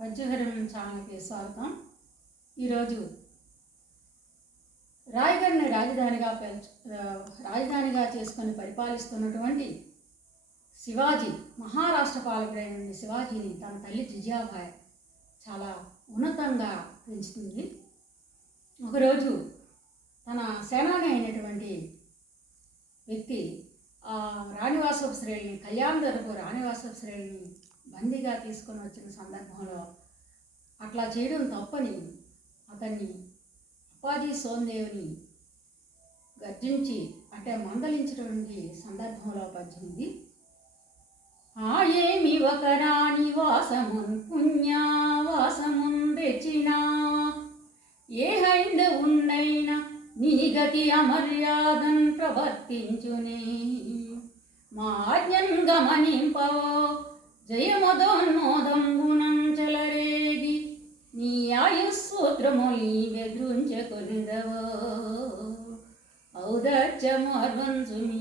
పంచహరం ఛానల్కి స్వాగతం. ఈరోజు రాయగఢ్ని రాజధానిగా చేసుకొని పరిపాలిస్తున్నటువంటి శివాజీ, మహారాష్ట్ర పాలకుడైన శివాజీని తన తల్లి జిజాబాయి చాలా ఉన్నతంగా పెంచుతుంది. ఒకరోజు తన సేనాని అయినటువంటి వ్యక్తి రాణివాసపు శ్రేణిని, కళ్యాణదుర్గపు రాణివాసపు శ్రేణిని బందీగా తీసుకొని వచ్చిన సందర్భంలో అట్లా చేయడం తప్పని అతన్ని అప్పాజీ సోందేవ్ని గర్జించి అంటే మందలించినటువంటి సందర్భంలో పద్యమిది. ఏమి ఒక రాణి వాసమున్ పుణ్యవాసమున్ తెచ్చినా, ఏ హైందవున్నైనా నీ గతి అమర్యాదన్ ప్రవర్తించునే, మా ఆజ్ఞన్ గమనింపవో జయమదోన్మోదంబునం చెలరేగి, నీ ఆయుస్సూత్రములి వెద్రుంచకొనిదవో ఔదర్చమర్వంచుని.